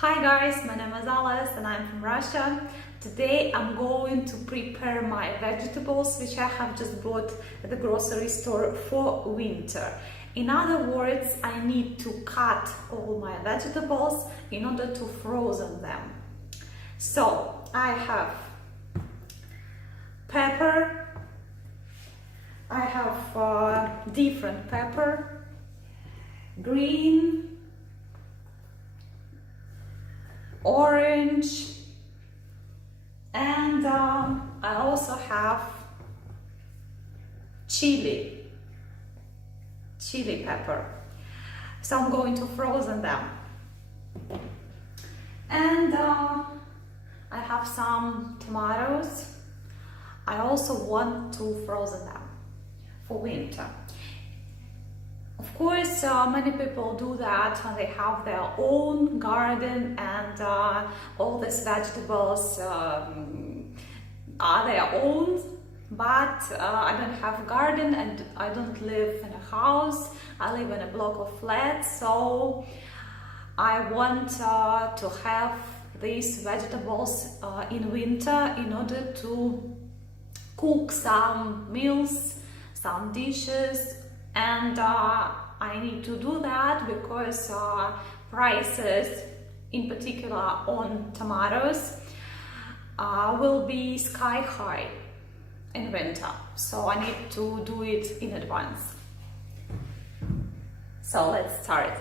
Hi guys, my name is Alice and I'm from Russia. Today I'm going to prepare my vegetables which I have just bought at the grocery store for winter. In other words, I need to cut all my vegetables in order to frozen them. So I have pepper, I have different pepper, green, orange, and I also have chili pepper. So I'm going to frozen them. And I have some tomatoes. I also want to frozen them for winter. Of course, many people do that and they have their own garden and all these vegetables are their own, but I don't have a garden and I don't live in a house. I live in a block of flats, so I want to have these vegetables in winter in order to cook some meals, some dishes. And I need to do that because prices, in particular on tomatoes, will be sky high in winter. So I need to do it in advance. So let's start.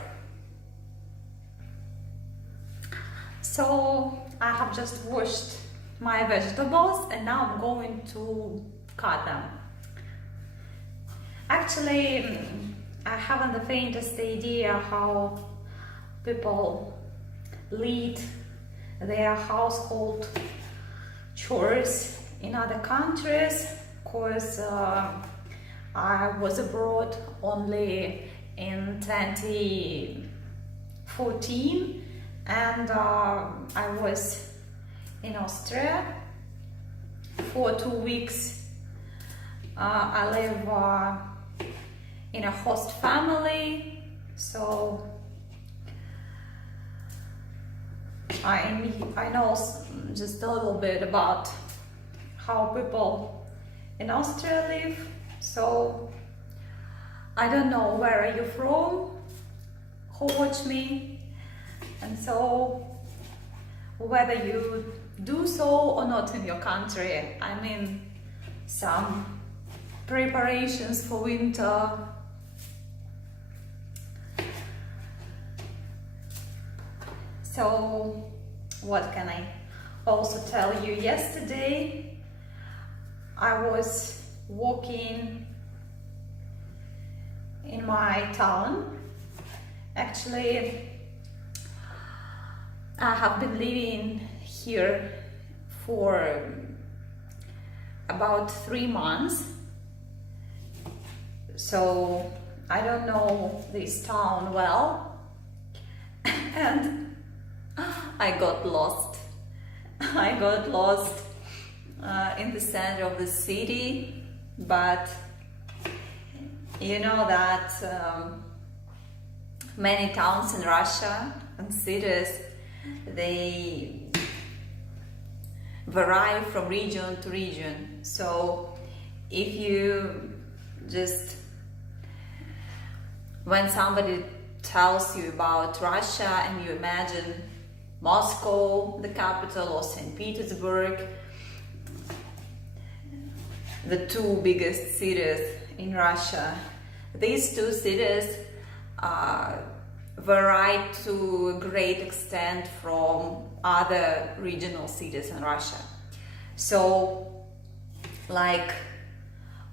So I have just washed my vegetables and now I'm going to cut them. Actually, I haven't the faintest idea how people lead their household chores in other countries, because I was abroad only in 2014 and I was in Austria for 2 weeks. I live in a host family, so I know just a little bit about how people in Austria live. So I don't know where are you from, who watch me, and so whether you do so or not in your country. I mean, some preparations for winter. So what can I also tell you? Yesterday I was walking in my town. Actually, I have been living here for about 3 months. So I don't know this town well and I got lost. I got lost in the center of the city, but you know that many towns in Russia and cities, they vary from region to region. So if you just, when somebody tells you about Russia and you imagine Moscow, the capital, or St. Petersburg, the two biggest cities in Russia, these two cities vary to a great extent from other regional cities in Russia. So, like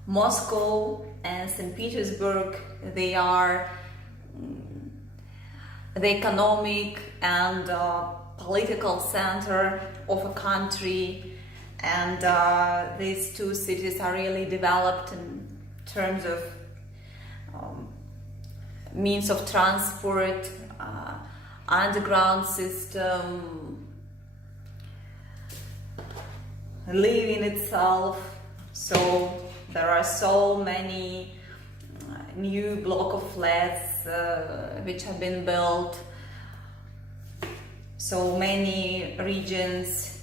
Moscow and St. Petersburg, they are the economic and political center of a country, and these two cities are really developed in terms of means of transport, underground system, living itself. So there are so many new block of flats which have been built. So many regions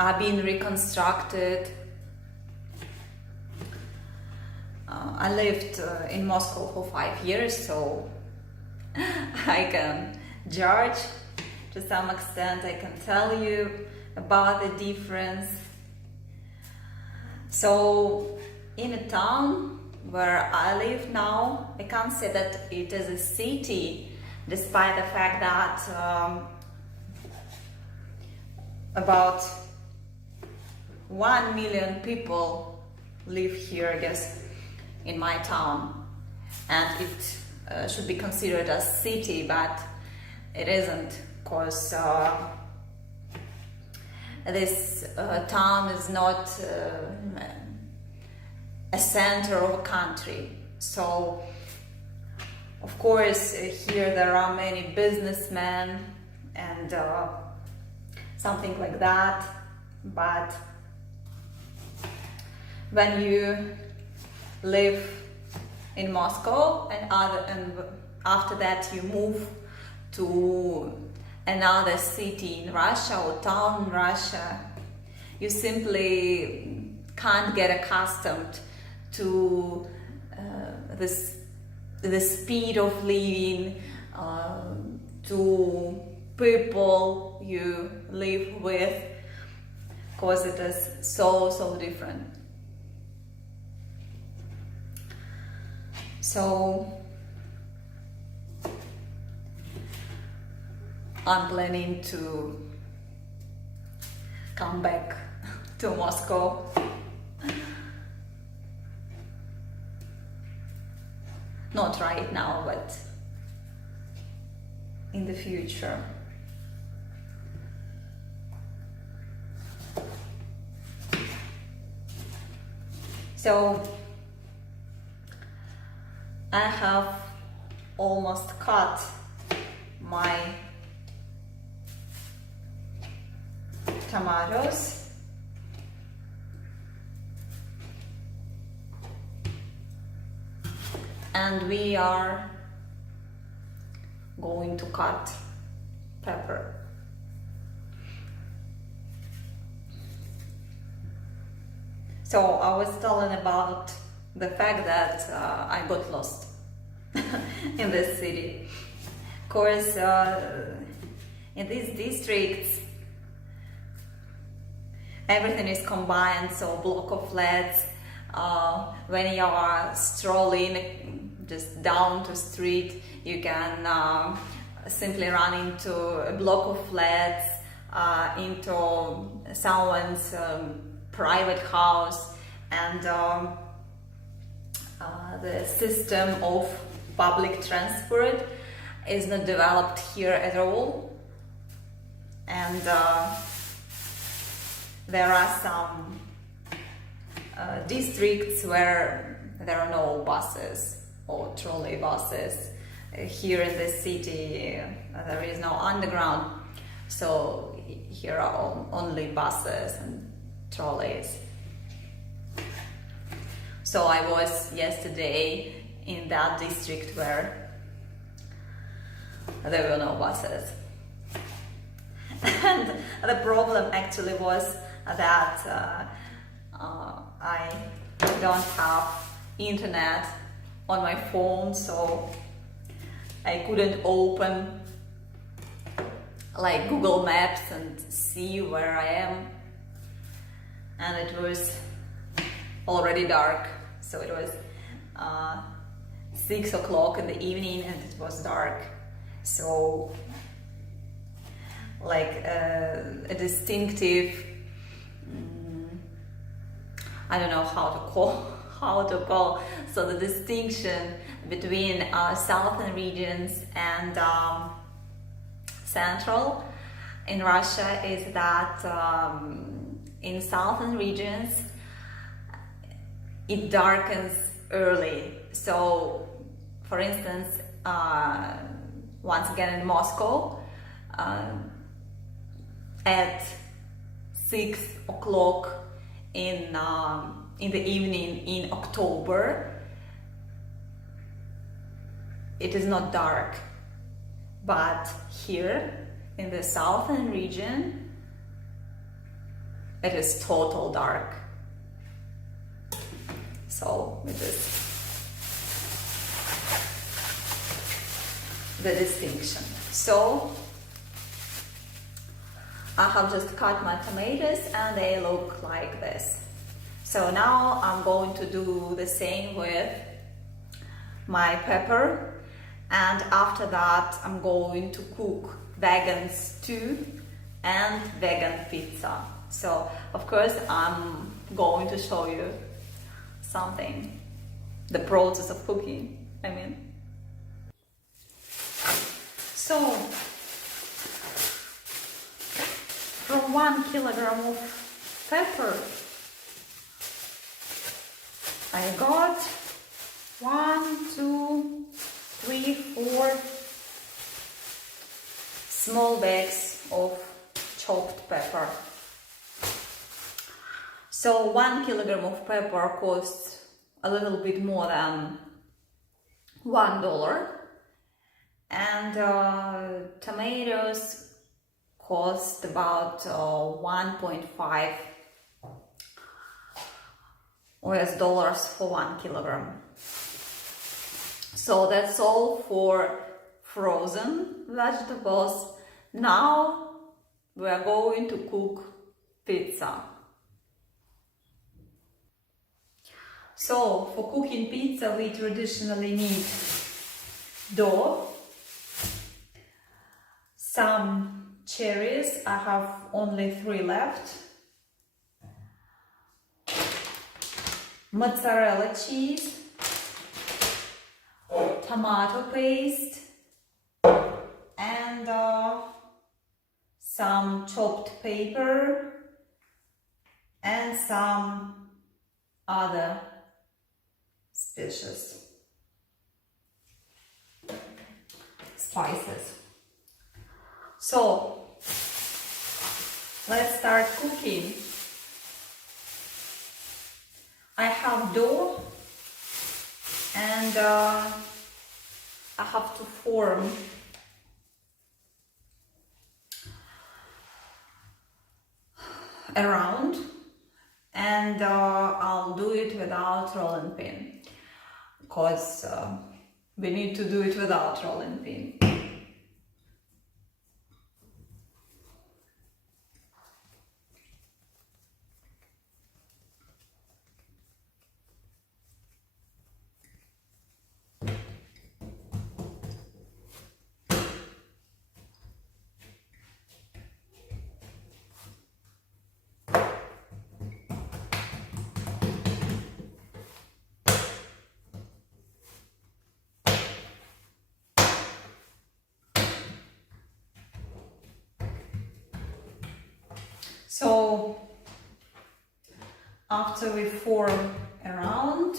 are being reconstructed. I lived in Moscow for 5 years, so I can judge to some extent. I can tell you about the difference. So in a town where I live now, I can't say that it is a city, despite the fact that about 1 million people live here, I guess, in my town, and it should be considered a city, but it isn't, because this town is not a center of a country. So of course here there are many businessmen and something like that, but when you live in Moscow and after that you move to another city in Russia or town in Russia, you simply can't get accustomed to the speed of living, to people you live with, because it is so different. So I'm planning to come back to Moscow. Not right now, but in the future. So I have almost cut my tomatoes. And we are going to cut pepper. So I was telling about the fact that I got lost in this city. Of course, in these districts, everything is combined, so block of flats. When you are strolling just down the street, you can simply run into a block of flats, into someone's private house, and the system of public transport is not developed here at all, and there are some districts where there are no buses or trolley buses. Here in the city there is no underground, so here are only buses and trolleys. So I was yesterday in that district where there were no buses. And the problem actually was that I don't have internet on my phone, so I couldn't open like Google Maps and see where I am, and it was already dark, so it was 6 o'clock in the evening and it was dark. So like a distinctive, I don't know how to call. So the distinction between southern regions and central in Russia is that in southern regions it darkens early. So for instance, once again in Moscow, at 6 o'clock in the evening in October, it is not dark. but here in the southern region it is total dark. So it is the distinction. So I have just cut my tomatoes and they look like this. So now I'm going to do the same with my pepper, and after that I'm going to cook vegan stew and vegan pizza. So of course I'm going to show you something, the process of cooking, I mean. So from 1 kilogram of pepper I got 1, 2, 3, 4 small bags of chopped pepper. So 1 kilogram of pepper costs a little bit more than $1, and tomatoes cost about 1.5 US dollars for 1 kilogram. So that's all for frozen vegetables. Now we are going to cook pizza. So for cooking pizza we traditionally need dough, some cherries, I have only 3 left, mozzarella cheese, tomato paste, and some chopped pepper and some other spices, spices. So let's start cooking. I have dough and I have to form around, and I'll do it without rolling pin because we need to do it without rolling pin. So after we form around,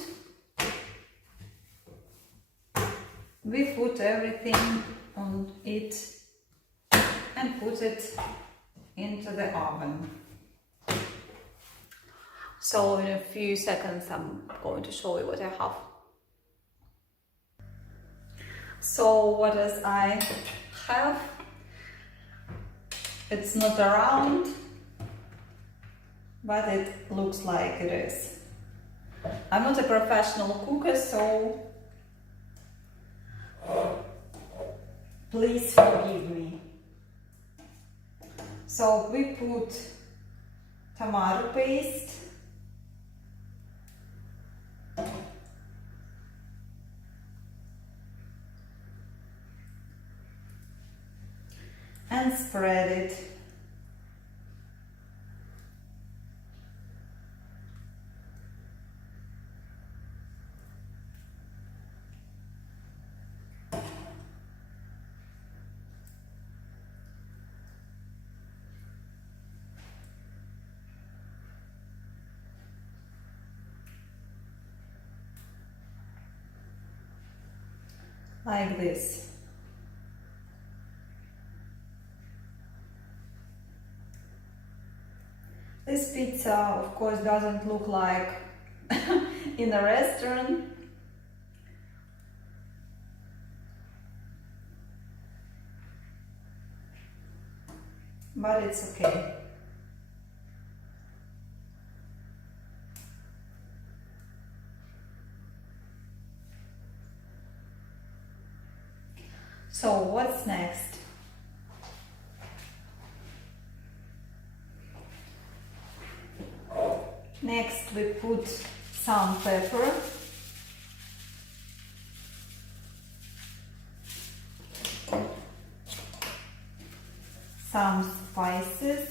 we put everything on it and put it into the oven. So in a few seconds I'm going to show you what I have. So what does I have? It's not around, but it looks like it is. I'm not a professional cooker, so please forgive me. So we put tomato paste, and spread it. Like this. This pizza, of course, doesn't look like in a restaurant. but it's okay. So what's next? Next we put some pepper. Some spices.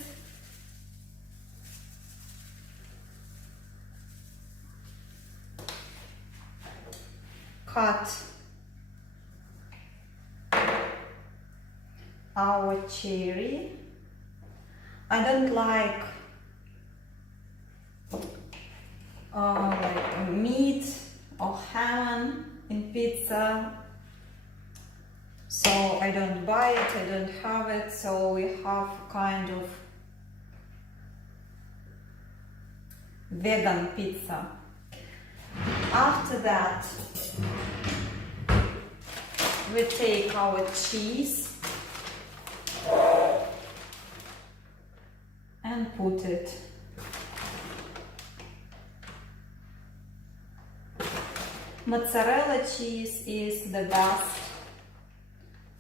Cut our cherry. I don't like meat or ham in pizza, so I don't buy it, I don't have it, so we have kind of vegan pizza. After that, we take our cheese and put it. Mozzarella cheese is the best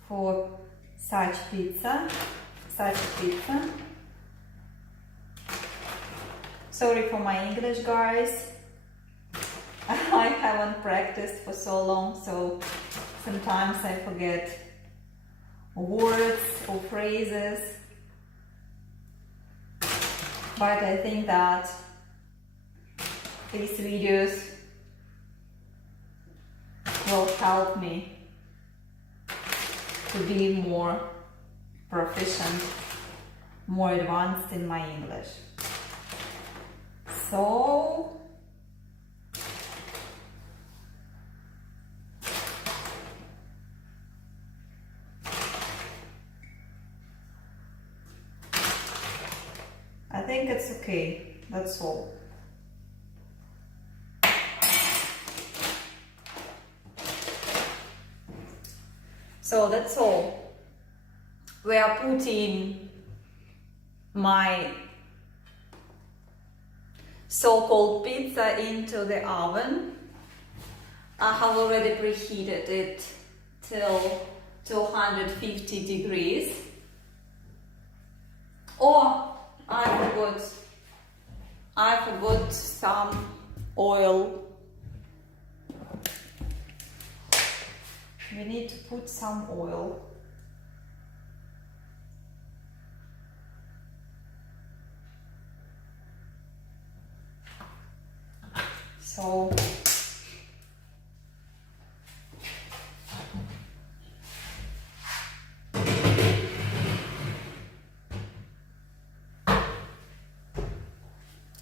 for such pizza. Sorry for my English, guys. I haven't practiced for so long, so sometimes I forget words or phrases. But I think that these videos will help me to be more proficient, more advanced in my English. So I think it's okay, that's all. So that's all. We are putting my so-called pizza into the oven. I have already preheated it till 250 degrees. Oh, I forgot some oil. We need to put some oil. So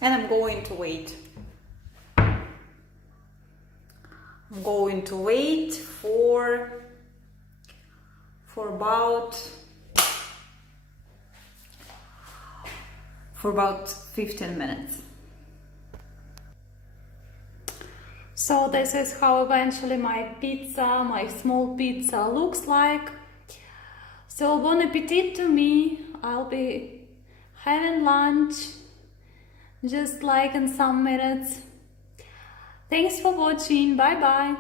and I'm going to wait. I'm going to wait for about 15 minutes. So this is how eventually my small pizza looks like. So bon appetit to me. I'll be having lunch just like in some minutes. Thanks for watching. Bye bye.